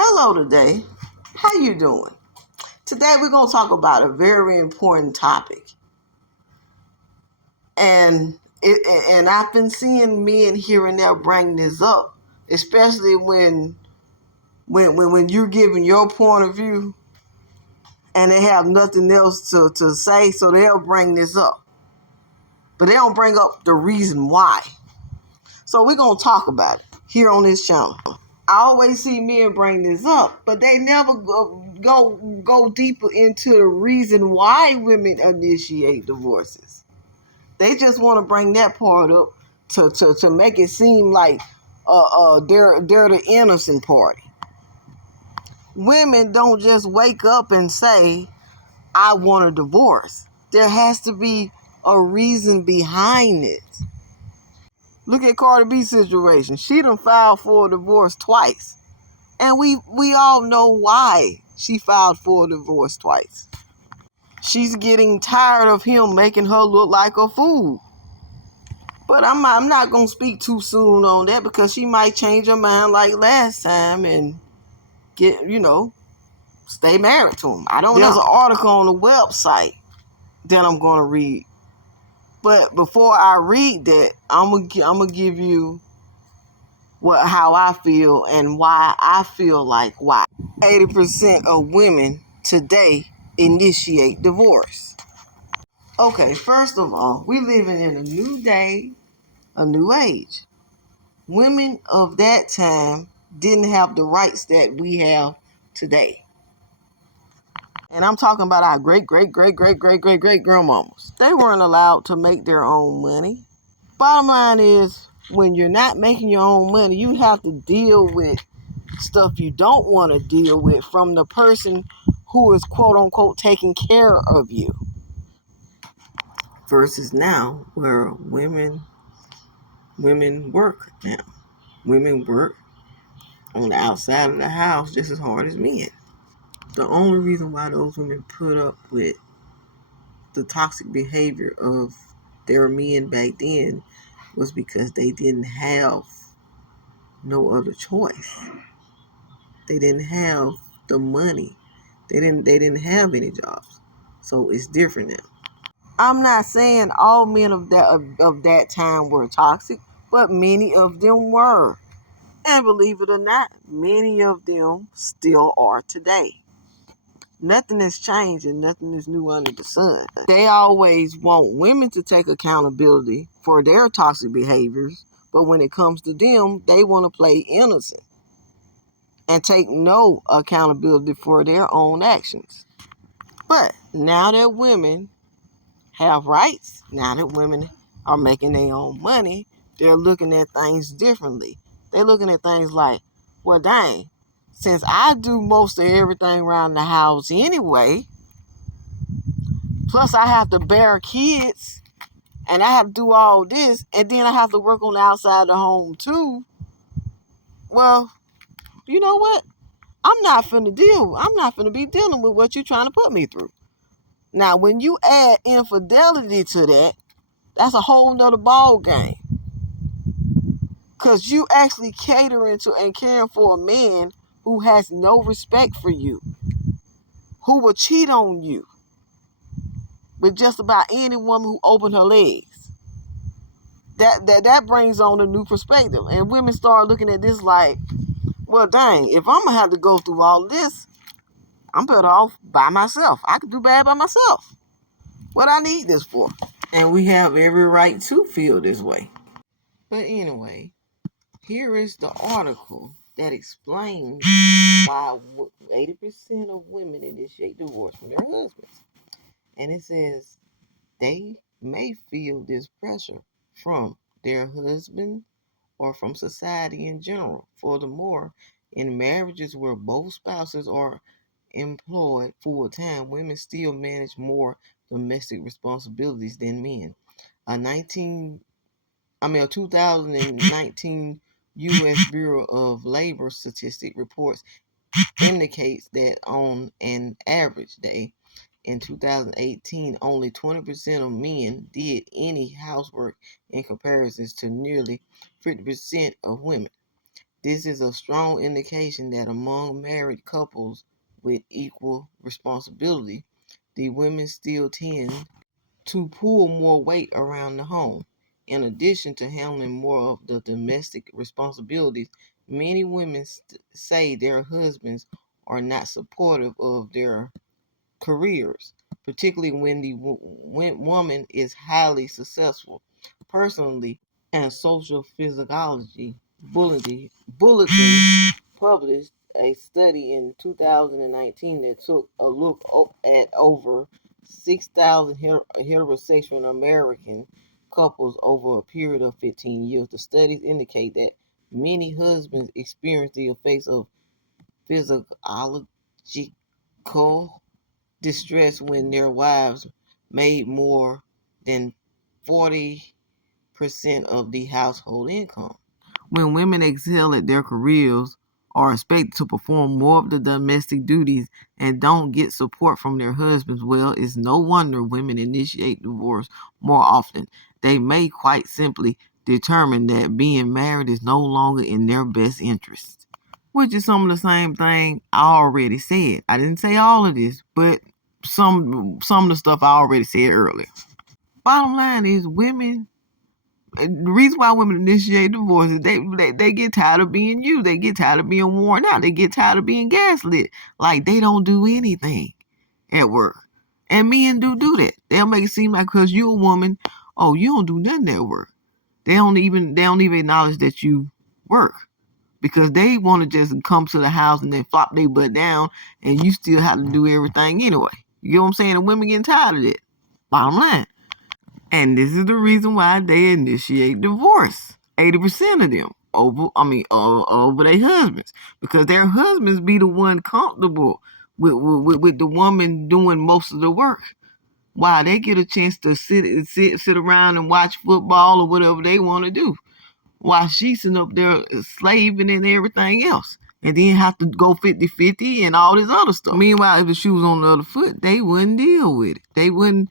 Hello today. How you doing? Today we're going to talk about a very important topic. And I've been seeing men here and there bring this up, especially when you're giving your point of view and they have nothing else to say, so they'll bring this up. But they don't bring up the reason why. So we're going to talk about it here on this channel. I always see men bring this up, but they never go deeper into the reason why women initiate divorces. They just want to bring that part up to make it seem like they're the innocent party. Women don't just wake up and say, "I want a divorce." There has to be a reason behind it. Look at Cardi B's situation. She done filed for a divorce twice. And we all know why she filed for a divorce twice. She's getting tired of him making her look like a fool. But I'm not going to speak too soon on that because she might change her mind like last time and stay married to him. I don't know. There's an article on the website that I'm going to read. But before I read that, I'm going to give you how I feel and why I feel like why 80% of women today initiate divorce. Okay, first of all, we living in a new day, a new age. Women of that time didn't have the rights that we have today. And I'm talking about our great grandmamas. They weren't allowed to make their own money. Bottom line is, when you're not making your own money, you have to deal with stuff you don't want to deal with from the person who is quote unquote taking care of you. Versus now where women work now. Women work on the outside of the house just as hard as men. The only reason why those women put up with the toxic behavior of their men back then was because they didn't have no other choice. They didn't have the money. They didn't have any jobs. So it's different now. I'm not saying all men of that time were toxic, but many of them were. And believe it or not, many of them still are today. Nothing has changed and nothing is new under the sun. They always want women to take accountability for their toxic behaviors, but when it comes to them, they want to play innocent and take no accountability for their own actions. But now that women have rights, now that women are making their own money, they're looking at things differently. They're looking at things like, well, dang, since I do most of everything around the house anyway, plus I have to bear kids, and I have to do all this, and then I have to work on the outside of the home too. Well, you know what? I'm not finna be dealing with what you're trying to put me through. Now, when you add infidelity to that, that's a whole nother ball game. Because you actually catering to and caring for a man who has no respect for you, who will cheat on you with just about any woman who opened her legs. That brings on a new perspective. And women start looking at this like, well, dang, if I'm going to have to go through all this, I'm better off by myself. I can do bad by myself. What I need this for? And we have every right to feel this way. But anyway, here is the article that explains why 80% of women initiate divorce from their husbands. And it says they may feel this pressure from their husband or from society in general. Furthermore, in marriages where both spouses are employed full time, women still manage more domestic responsibilities than men. A 2019 U.S. Bureau of Labor Statistic reports indicates that on an average day in 2018, only 20% of men did any housework in comparison to nearly 50% of women. This is a strong indication that among married couples with equal responsibility, the women still tend to pull more weight around the home. In addition to handling more of the domestic responsibilities, many women say their husbands are not supportive of their careers, particularly when the woman is highly successful. Personally, and social physiology bulletin published a study in 2019 that took a look at over 6,000 heterosexual American couples over a period of 15 years. The studies indicate that many husbands experience the effects of physiological distress when their wives made more than 40% of the household income. When women excel at their careers, are expected to perform more of the domestic duties, and don't get support from their husbands, well, it's no wonder women initiate divorce more often. They may quite simply determine that being married is no longer in their best interest. Which is some of the same thing I already said. I didn't say all of this, but some of the stuff I already said earlier. Bottom line is the reason why women initiate divorce is they get tired of being used. They get tired of being worn out. They get tired of being gaslit. Like they don't do anything at work. And men do that. They'll make it seem like because you're a woman, oh, you don't do nothing at work. They don't even acknowledge that you work. Because they want to just come to the house and then flop their butt down and you still have to do everything anyway. You know what I'm saying? The women getting tired of it. Bottom line. And this is the reason why they initiate divorce. 80% of them over their husbands. Because their husbands be the one comfortable with the woman doing most of the work. While they get a chance to sit around and watch football or whatever they want to do. While she's sitting up there slaving and everything else. And then have to go 50-50 and all this other stuff. Meanwhile, if the shoe was on the other foot, they wouldn't deal with it. They wouldn't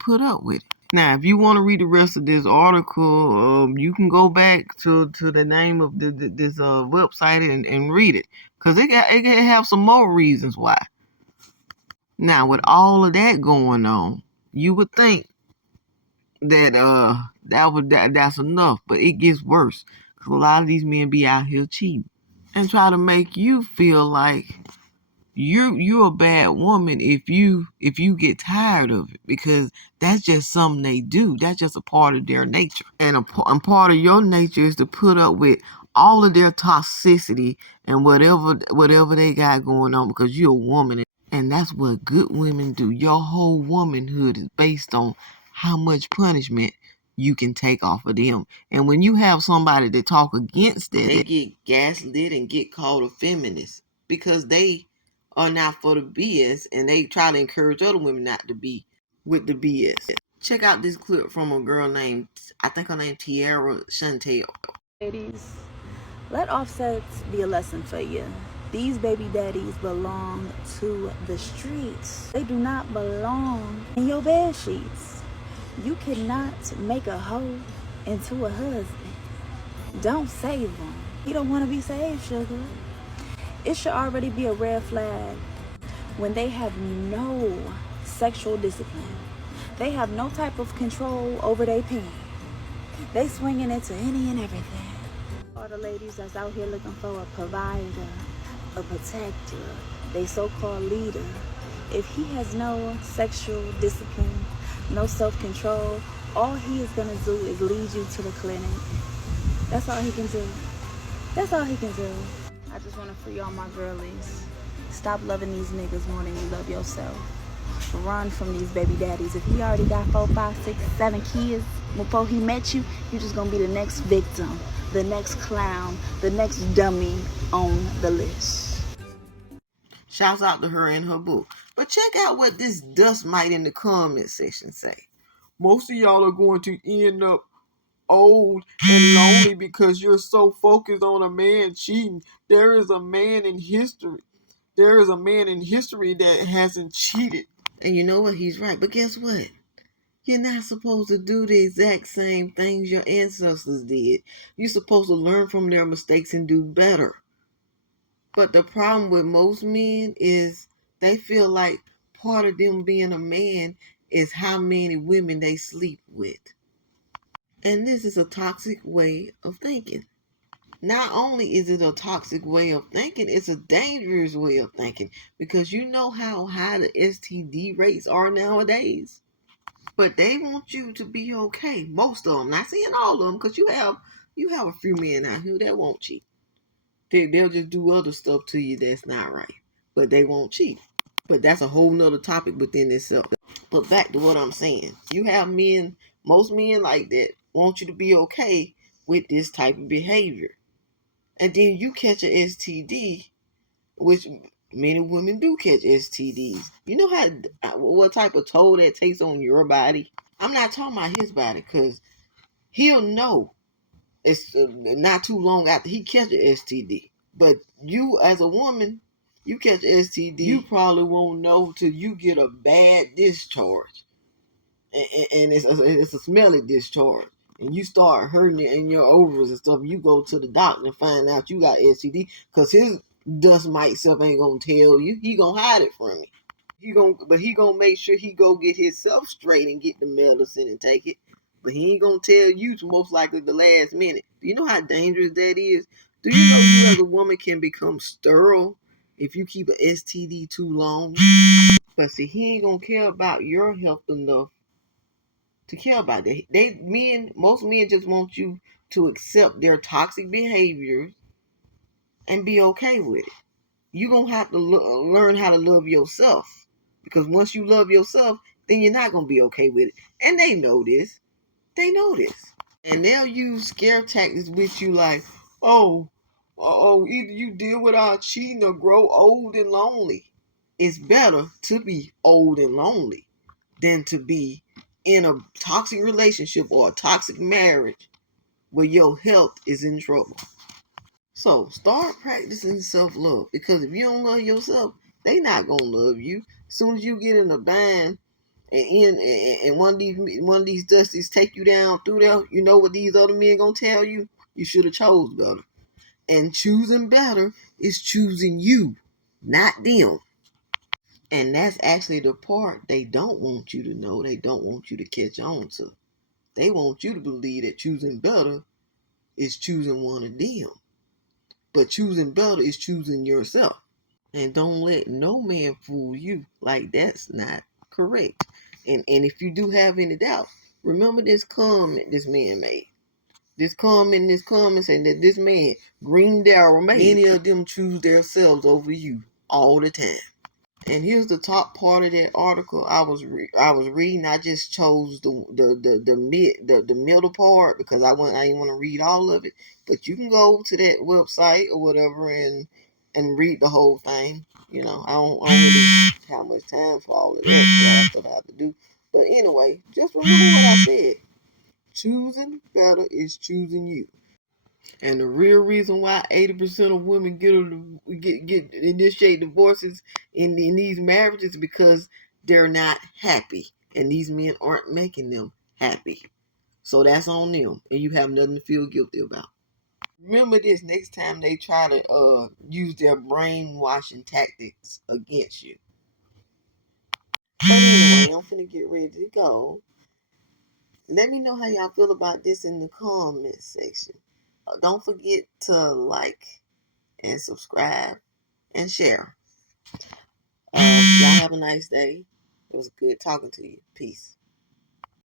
put up with it. Now, if you want to read the rest of this article, you can go back to the name of this website and read it. Because it can have some more reasons why. Now, with all of that going on, you would think that that's enough, but it gets worse. Because a lot of these men be out here cheating. And try to make you feel like you're a bad woman if you get tired of it, because that's just something they do. That's just a part of their nature, and a part of your nature is to put up with all of their toxicity and whatever they got going on because you're a woman, and that's what good women do. Your whole womanhood is based on how much punishment you can take off of them. And when you have somebody that talk against that, they get gaslit and get called a feminist because they are not for the BS, and they try to encourage other women not to be with the BS. Check out this clip from a girl named, I think her name Tiara Chantel. Ladies, let Offset be a lesson for you. These baby daddies belong to the streets. They do not belong in your bed sheets. You cannot make a hoe into a husband. Don't save him. He don't want to be saved, sugar. It should already be a red flag when they have no sexual discipline. They have no type of control over their pen. They swinging it to any and everything. All the ladies that's out here looking for a provider, a protector, they so-called leader. If he has no sexual discipline, no self-control, all he is going to do is lead you to the clinic. That's all he can do. That's all he can do. I just want to free all my girlies. Stop loving these niggas more than you love yourself. Run from these baby daddies. If he already got 4, 5, 6, 7 kids before he met you, you're just going to be the next victim, the next clown, the next dummy on the list. Shouts out to her in her book. But check out what this dust mite in the comment section say. Most of y'all are going to end up old and lonely because you're so focused on a man cheating. There is a man in history. There is a man in history that hasn't cheated. And you know what? He's right. But guess what? You're not supposed to do the exact same things your ancestors did. You're supposed to learn from their mistakes and do better. But the problem with most men is they feel like part of them being a man is how many women they sleep with. And this is a toxic way of thinking. Not only is it a toxic way of thinking, it's a dangerous way of thinking because you know how high the STD rates are nowadays. But they want you to be okay. Most of them, not saying all of them, because you have a few men out here that won't cheat. They'll just do other stuff to you that's not right, but they won't cheat. But that's a whole nother topic within itself. But back to what I'm saying, you have men, most men like that want you to be okay with this type of behavior, and then you catch a STD, which many women do catch STDs. You know how what type of toll that takes on your body. I'm not talking about his body because he'll know it's not too long after he catch a STD. But you, as a woman, you catch a STD, you probably won't know till you get a bad discharge, and it's a smelly discharge, and you start hurting it in your ovaries and stuff. You go to the doctor and find out you got STD because his dust mite self ain't gonna tell you. He gonna hide it from you. He gonna make sure he go get himself straight and get the medicine and take it. But he ain't gonna tell you to most likely the last minute. Do you know how dangerous that is? Do you know you as a woman can become sterile if you keep an STD too long? But see, he ain't gonna care about your health enough to care about that. Most men just want you to accept their toxic behaviors and be okay with it. You're gonna have to learn how to love yourself, because once you love yourself, then you're not gonna be okay with it. And they know this. They know this, and they'll use scare tactics with you, like, either you deal without cheating or grow old and lonely. It's better to be old and lonely than to be in a toxic relationship or a toxic marriage where your health is in trouble. So start practicing self-love, because if you don't love yourself, they not gonna love you. As soon as you get in a bind and one of these dusties take you down through there, you know what these other men gonna tell you? You should have chose better. And choosing better is choosing you, not them. And that's actually the part they don't want you to know. They don't want you to catch on to. They want you to believe that choosing better is choosing one of them. But choosing better is choosing yourself. And don't let no man fool you. Like, that's not correct. And if you do have any doubt, remember this comment this man made. This comment saying that this man, Green Darrell, made. Many of them choose themselves over you all the time. And here's the top part of that article I was reading. I just chose the middle part because I didn't want to read all of it. But you can go to that website or whatever and read the whole thing. You know, I don't really have much time for all of that stuff I have to do. But anyway, just remember what I said. Choosing better is choosing you. And the real reason why 80% of women get initiate divorces in these marriages is because they're not happy, and these men aren't making them happy. So that's on them, and you have nothing to feel guilty about. Remember this next time they try to use their brainwashing tactics against you. But anyway, I'm finna get ready to go. Let me know how y'all feel about this in the comment section. Don't forget to like and subscribe and share. Y'all have a nice day. It was good talking to you. Peace.